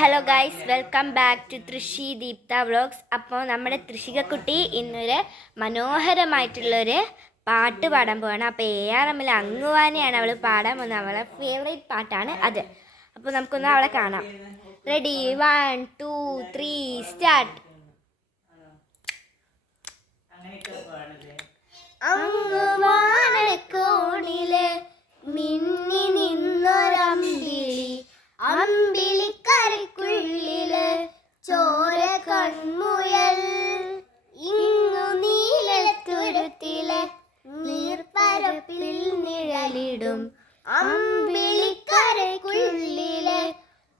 Hello guys, welcome back to Thrishi Deeptha vlogs. അപ്പോൾ നമ്മുടെ തൃശികക്കുട്ടി ഇന്നൊരു മനോഹരമായിട്ടുള്ളൊരു പാട്ട് പാടാൻ പോവാണ്. അപ്പോൾ AR അങ്ങുവാനെയാണ് അവൾ പാടാൻ പോകുന്നത്. അവളെ ഫേവറേറ്റ് പാട്ടാണ് അത്. അപ്പോൾ നമുക്കൊന്ന് അവളെ കാണാം. Ready, 1 2 3 start. അങ്ങുവാനക്കോണില് മിന്നി നിന്നൊരമ്പിളി, അമ്പിളിക്കരയ്ക്കുള്ളില് ചോര കൺമുയൽ, ഇങ്ങു നീലത്തുരുത്തിലെ നീർപ്പരപ്പിൽ നിഴലിടും അമ്പിളിക്കരയ്ക്കുള്ളിലെ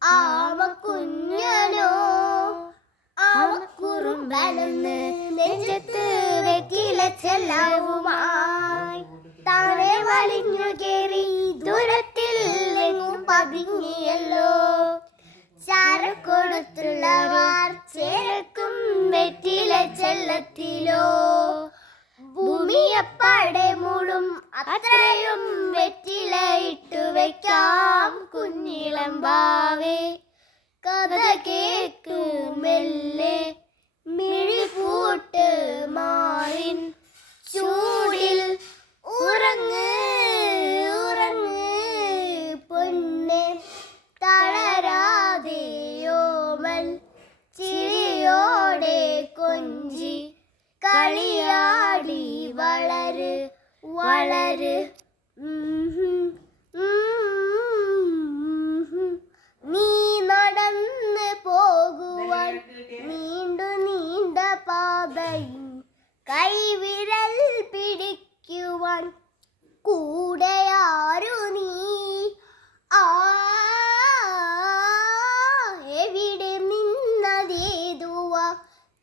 ആമക്കുഞ്ഞനോ, ആമക്കുറുമ്പനെന്ന് നെഞ്ചത്ത് വെറ്റില ചെല്ലവുമായി താനെ വലിഞ്ഞു കേറി ദൂരത്തിൽ എങ്ങും പതുങ്ങിയല്ലോ. ചാരക്കൊടുത്തുള്ളവർ ചേർക്കും വെറ്റില ചെല്ലത്തിലോ, ഭൂമിയപ്പാടെ മൂടും അത്രയും വെറ്റില ഇട്ടു വെക്കാം കുഞ്ഞിളമ്പാവേ. കഥ കേക്ക് മെല്ലെ, മിഴിപൂട്ട് മാറിൻ ചൂടിൽ ഉറങ്ങ് ഉറങ്ങ് പൊന്നെ, തളരാതെയോമൽ ചിരിയോടെ കൊഞ്ചി കളിയാടി വളര് വളര്. നീ നടന്ന് പോകുവാൻ നീണ്ടു നീണ്ട പാതയും കൈവിരൽ പിടിക്കുവാൻ കൂടെയാരു നീ. എവിടെ നിന്നതേതുവ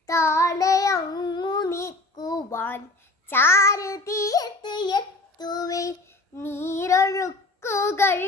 താഴെയങ്ങു നിൽക്കുവാൻ ചാരു തീർത്ത് എത്തുവേ നീരൊഴുക്കുകൾ.